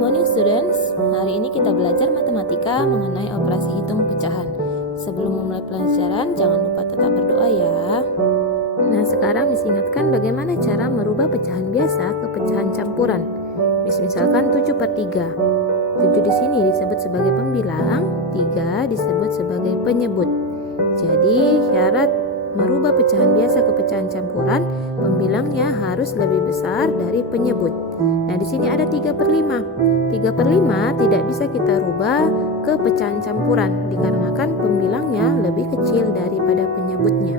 morning students. Hari ini kita belajar matematika mengenai operasi hitung pecahan. Sebelum memulai pelajaran, jangan lupa tetap berdoa ya. Nah, sekarang diingatkan bagaimana cara merubah pecahan biasa ke pecahan campuran. Misalkan 7/3. 7 di sini disebut sebagai pembilang, 3 disebut sebagai penyebut. Jadi, syarat merubah pecahan biasa ke pecahan campuran, pembilangnya harus lebih besar dari penyebut. Nah, di sini ada 3/5. 3/5 tidak bisa kita rubah ke pecahan campuran dikarenakan pembilangnya lebih kecil daripada penyebutnya.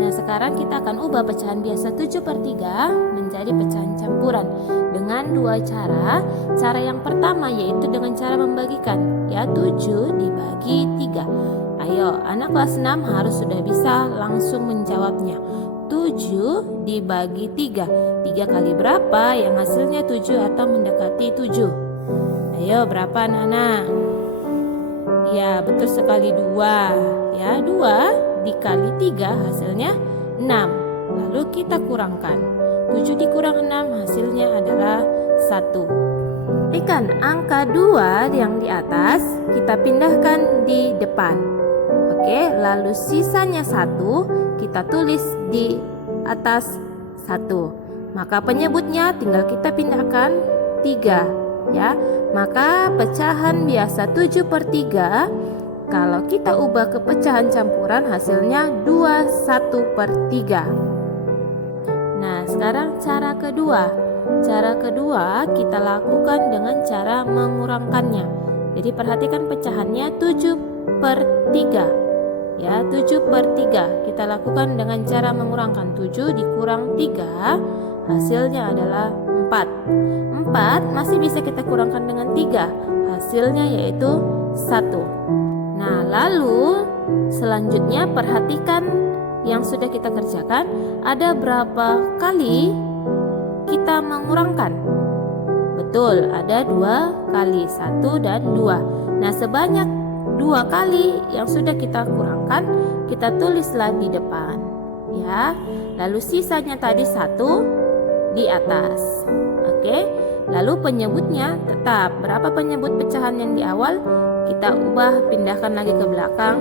Nah, sekarang kita akan ubah pecahan biasa 7/3 menjadi pecahan campuran dengan dua cara. Cara yang pertama yaitu dengan cara membagikan, ya 7 dibagi 3. Ayo, anak kelas 6 harus sudah bisa langsung menjawabnya. 7 dibagi 3. 3 kali berapa yang hasilnya 7 atau mendekati 7? Ayo, berapa anak-anak? Ya, betul sekali 2. Ya, 2 dikali 3 hasilnya 6. Lalu kita kurangkan. 7 dikurang 6 hasilnya adalah 1. Ikan angka 2 yang di atas kita pindahkan di depan. Oke, lalu sisanya 1 kita tulis di atas 1. Maka penyebutnya tinggal kita pindahkan 3 ya. Maka pecahan biasa 7/3 kalau kita ubah ke pecahan campuran hasilnya 21/3. Nah, sekarang cara kedua. Cara kedua kita lakukan dengan cara mengurangkannya. Jadi perhatikan pecahannya 7/3. Ya, 7/3 kita lakukan dengan cara mengurangkan. 7 dikurang 3 hasilnya adalah 4. 4 masih bisa kita kurangkan dengan 3, hasilnya yaitu 1. Nah, lalu selanjutnya perhatikan yang sudah kita kerjakan. Ada berapa kali kita mengurangkan? Betul, ada 2 kali, 1 dan 2. Nah, sebanyak 2 kali yang sudah kita kurangkan, kita tulislah di depan ya. Lalu sisanya tadi 1 di atas. Oke. Lalu penyebutnya tetap berapa penyebut pecahan yang di awal, kita ubah pindahkan lagi ke belakang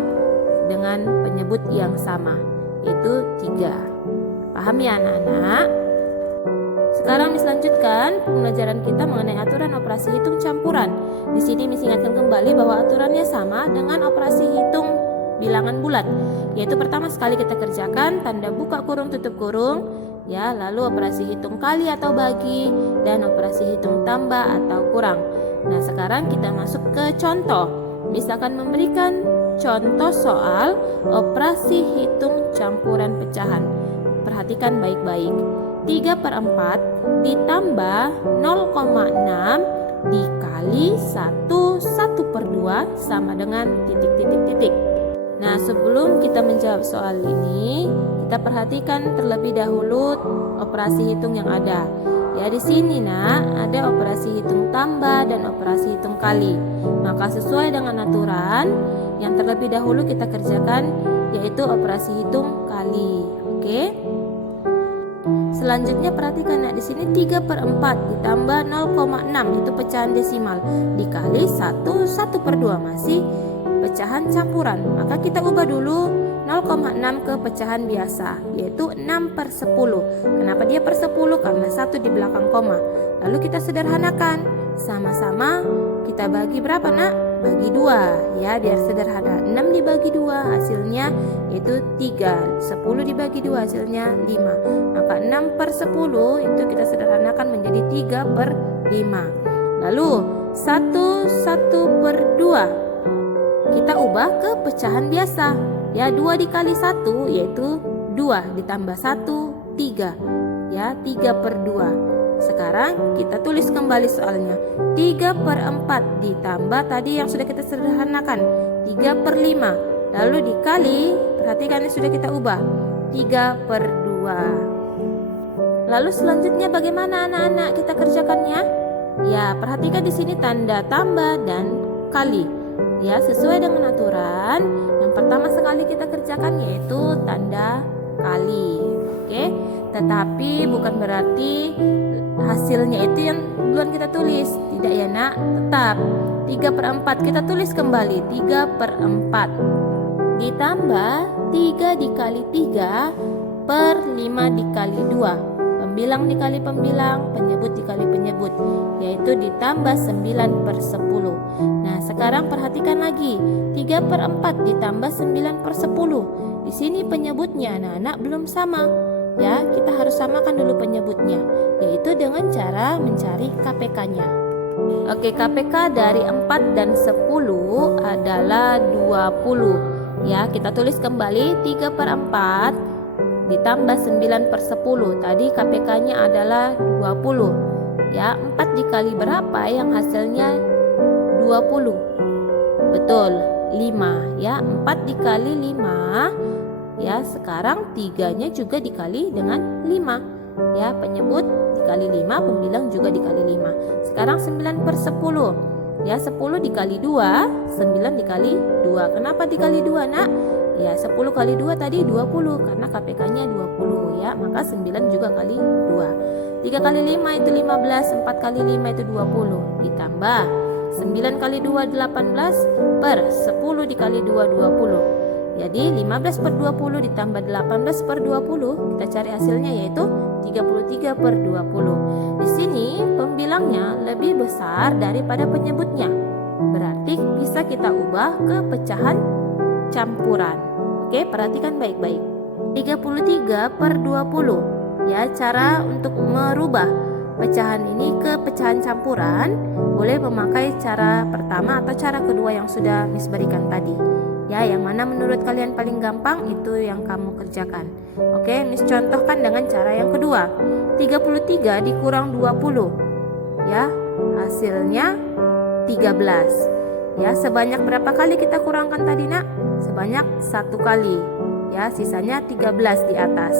dengan penyebut yang sama, yaitu 3. Paham ya anak-anak? Sekarang dilanjutkan pembelajaran kita mengenai aturan operasi hitung campuran. Di sini ingatkan kembali bahwa aturannya sama dengan operasi hitung bilangan bulat, yaitu pertama sekali kita kerjakan tanda buka kurung tutup kurung, ya, lalu operasi hitung kali atau bagi dan operasi hitung tambah atau kurang. Nah, sekarang kita masuk ke contoh. Misalkan memberikan contoh soal operasi hitung campuran pecahan. Perhatikan baik-baik. 3/4 ditambah 0,6 dikali 1/2 sama dengan titik. Nah, sebelum kita menjawab soal ini, kita perhatikan terlebih dahulu operasi hitung yang ada. Ya, di sini ada operasi hitung tambah dan operasi hitung kali. Maka sesuai dengan aturan, yang terlebih dahulu kita kerjakan yaitu operasi hitung kali. Oke? Selanjutnya perhatikan di sini 3/4 ditambah 0,6 itu pecahan desimal dikali 1/2 masih pecahan campuran. Maka kita ubah dulu 0,6 ke pecahan biasa yaitu 6/10. Kenapa dia per 10? Karena 1 di belakang koma. Lalu kita sederhanakan. Sama-sama kita bagi berapa nak? Bagi 2 ya, biar sederhana. 6 dibagi 2 hasilnya itu 3. 10 dibagi 2 hasilnya 5. Maka 6/10 itu kita sederhanakan menjadi 3/5. Lalu 1/2 kita ubah ke pecahan biasa. Ya, 2 dikali 1 yaitu 2 ditambah 1 3. Ya, 3/2. Sekarang kita tulis kembali soalnya. 3/4 ditambah tadi yang sudah kita sederhanakan 3/5. Lalu dikali, perhatikan yang sudah kita ubah 3/2. Lalu selanjutnya bagaimana anak-anak kita kerjakannya? Ya, perhatikan di sini tanda tambah dan kali. Ya, sesuai dengan aturan, yang pertama sekali kita kerjakan yaitu tanda kali. Oke, tetapi bukan berarti hasilnya itu yang duluan kita tulis? Tidak ya nak, tetap 3/4 kita tulis kembali 3/4 ditambah 3 dikali 3 per 5 dikali 2, pembilang dikali pembilang, penyebut dikali penyebut, yaitu ditambah 9/10. Nah sekarang perhatikan lagi, 3/4 ditambah 9/10. Di sini penyebutnya anak-anak belum sama. Ya, kita harus samakan dulu penyebutnya, yaitu dengan cara mencari KPK-nya. Oke, KPK dari 4 dan 10 adalah 20. Ya, kita tulis kembali 3/4 ditambah 9/10. Tadi KPK-nya adalah 20. Ya, 4 dikali berapa yang hasilnya 20? Betul, 5. Ya, 4 dikali 5. Ya, sekarang 3-nya juga dikali dengan 5. Ya, penyebut dikali 5, pembilang juga dikali 5. Sekarang 9/10. Ya, 10 dikali 2, 9 dikali 2. Kenapa dikali 2 nak? Ya, 10 kali 2 tadi 20, karena KPK-nya 20 ya, maka 9 juga kali 2. 3 kali 5 itu 15, 4 kali 5 itu 20. Ditambah 9 kali 2 18 per 10 dikali 2 20. Jadi 15/20 ditambah 18/20, kita cari hasilnya yaitu 33/20. Di sini pembilangnya lebih besar daripada penyebutnya. Berarti bisa kita ubah ke pecahan campuran. Oke, perhatikan baik-baik. 33/20. Ya, cara untuk merubah pecahan ini ke pecahan campuran boleh memakai cara pertama atau cara kedua yang sudah Miss berikan tadi. Ya, yang mana menurut kalian paling gampang itu yang kamu kerjakan. Oke, Miss contohkan dengan cara yang kedua. 33 dikurang 20. Ya, hasilnya 13. Ya, sebanyak berapa kali kita kurangkan tadi nak? Sebanyak 1 kali. Ya, sisanya 13 di atas.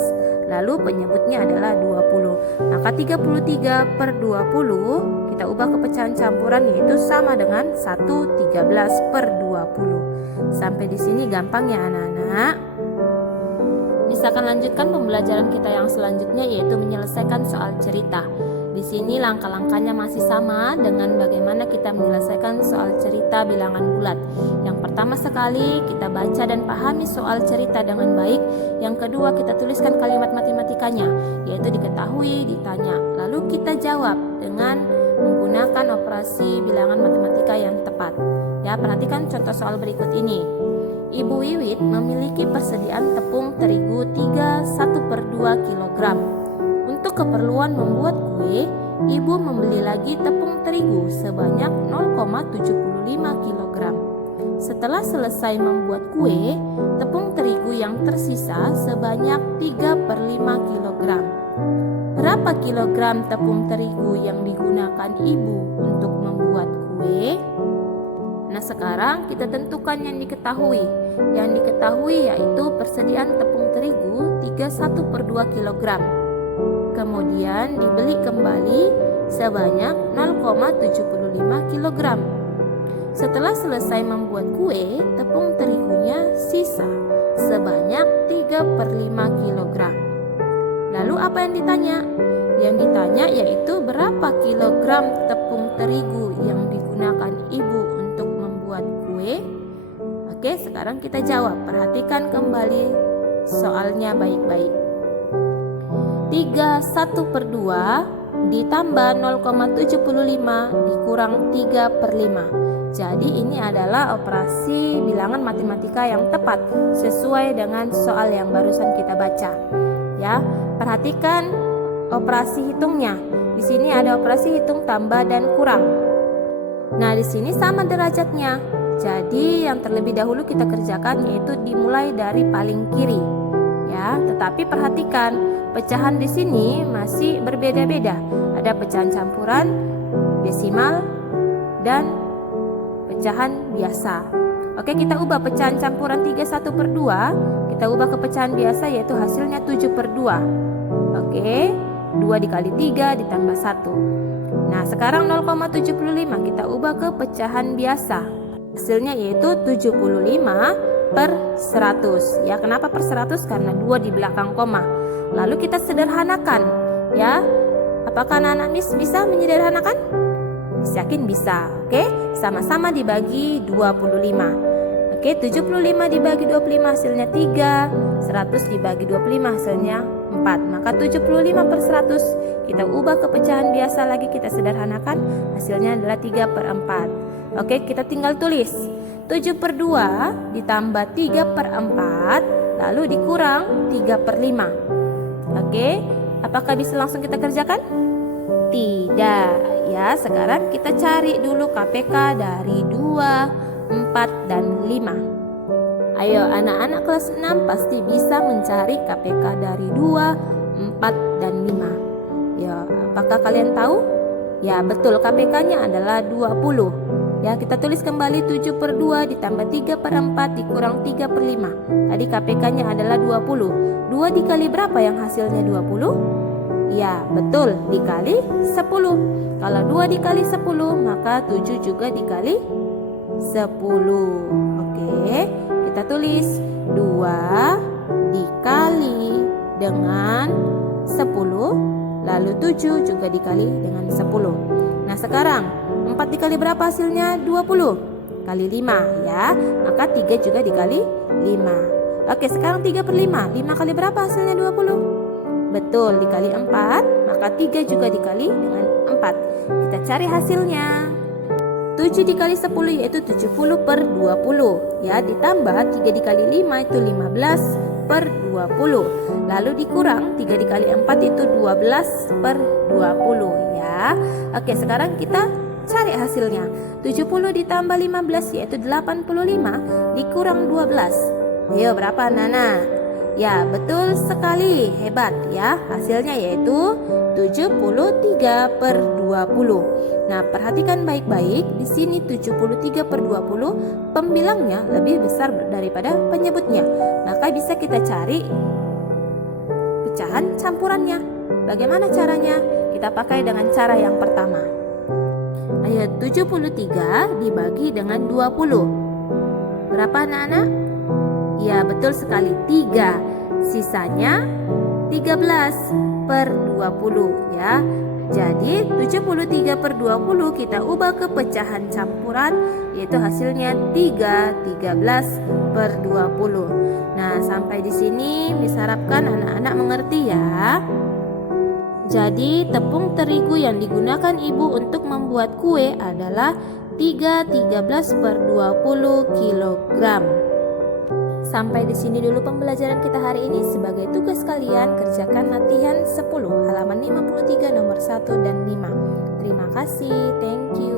Lalu penyebutnya adalah 20. Maka 33/20 kita ubah ke pecahan campuran, yaitu sama dengan 1/13/20. Sampai di sini gampang ya anak-anak. Misalkan lanjutkan pembelajaran kita yang selanjutnya, yaitu menyelesaikan soal cerita. Di sini langkah-langkahnya masih sama dengan bagaimana kita menyelesaikan soal cerita bilangan bulat. Yang pertama sekali kita baca dan pahami soal cerita dengan baik. Yang kedua kita tuliskan kalimat matematikanya, yaitu diketahui, ditanya. Lalu kita jawab dengan menggunakan operasi bilangan matematika yang tepat. Ya, perhatikan contoh soal berikut ini. Ibu Wiwit memiliki persediaan tepung terigu 1/2 kg. Untuk keperluan membuat kue, ibu membeli lagi tepung terigu sebanyak 0,75 kg. Setelah selesai membuat kue, tepung terigu yang tersisa sebanyak 3/5 kg. Berapa kilogram tepung terigu yang digunakan ibu untuk membuat kue? Nah, sekarang kita tentukan yang diketahui. Yang diketahui yaitu persediaan tepung terigu 31/2 kg. Kemudian dibeli kembali sebanyak 0,75 kg. Setelah selesai membuat kue, tepung terigunya sisa sebanyak 3/5 kg. Lalu apa yang ditanya? Yang ditanya yaitu berapa kilogram tepung terigu yang digunakan ibu untuk membuat kue. Oke, sekarang kita jawab. Perhatikan kembali soalnya baik-baik. 31/2 ditambah 0,75 dikurang 3/5. Jadi ini adalah operasi bilangan matematika yang tepat sesuai dengan soal yang barusan kita baca. Ya, perhatikan operasi hitungnya. Di sini ada operasi hitung tambah dan kurang. Nah, di sini sama derajatnya. Jadi yang terlebih dahulu kita kerjakan yaitu dimulai dari paling kiri. Ya, tetapi perhatikan pecahan di sini masih berbeda-beda. Ada pecahan campuran, desimal, dan pecahan biasa. Oke, kita ubah pecahan campuran 31/2, kita ubah ke pecahan biasa yaitu hasilnya 7/2. Oke, 2 dikali 3 ditambah 1. Nah, sekarang 0,75 kita ubah ke pecahan biasa. Hasilnya yaitu 75/100. Ya, kenapa per 100? Karena 2 di belakang koma. Lalu kita sederhanakan, ya. Apakah anak-anak Miss bisa menyederhanakan? Miss yakin bisa. Oke, sama-sama dibagi 25. Oke, 75 dibagi 25 hasilnya 3, 100 dibagi 25 hasilnya 4. Maka 75 per 100 kita ubah ke pecahan biasa lagi, kita sederhanakan, hasilnya adalah 3 per 4. Oke, kita tinggal tulis 7 per 2 ditambah 3 per 4 lalu dikurang 3 per 5. Oke, apakah bisa langsung kita kerjakan? Tidak. Ya, sekarang kita cari dulu KPK dari 2, 4, dan 5. Ayo, anak-anak kelas 6 pasti bisa mencari KPK dari 2, 4, dan 5. Ya, apakah kalian tahu? Ya, betul, KPK-nya adalah 20. Ya, kita tulis kembali 7 per 2 ditambah 3 per 4 dikurang 3 per 5. Tadi KPK-nya adalah 20. 2 dikali berapa yang hasilnya 20? Ya, betul, dikali 10. Kalau 2 dikali 10, maka 7 juga dikali 10. Oke, kita tulis 2 dikali dengan 10, lalu 7 juga dikali dengan 10. Nah, sekarang 4 dikali berapa hasilnya? 20 kali 5 ya, maka 3 juga dikali 5. Oke, sekarang 3 per 5. 5 kali berapa hasilnya 20? Betul, dikali 4, maka 3 juga dikali dengan 4. Kita cari hasilnya. 7 dikali 10 yaitu 70 per 20 ya, ditambah 3 dikali 5 itu 15 per 20. Lalu dikurang 3 dikali 4 itu 12 per 20 ya. Oke, sekarang kita cari hasilnya. 70 ditambah 15 yaitu 85 dikurang 12. Ayo, berapa anak-anak? Ya, betul sekali, hebat ya. Hasilnya yaitu 73 per 20. Nah, perhatikan baik-baik, di sini 73 per 20 pembilangnya lebih besar daripada penyebutnya. Maka bisa kita cari pecahan campurannya. Bagaimana caranya? Kita pakai dengan cara yang pertama. Ayo, 73 dibagi dengan 20. Berapa anak-anak? Ya, betul sekali, 3. Sisanya 13 per 20 ya. Jadi 73 per 20 kita ubah ke pecahan campuran, yaitu hasilnya 3, 13 per 20. Nah, sampai di sini Miss harapkan anak-anak mengerti ya. Jadi tepung terigu yang digunakan ibu untuk membuat kue adalah 13 per 20 kg. Sampai di sini dulu pembelajaran kita hari ini. Sebagai tugas kalian, kerjakan latihan 10 halaman 53 nomor 1 dan 5. Terima kasih, thank you.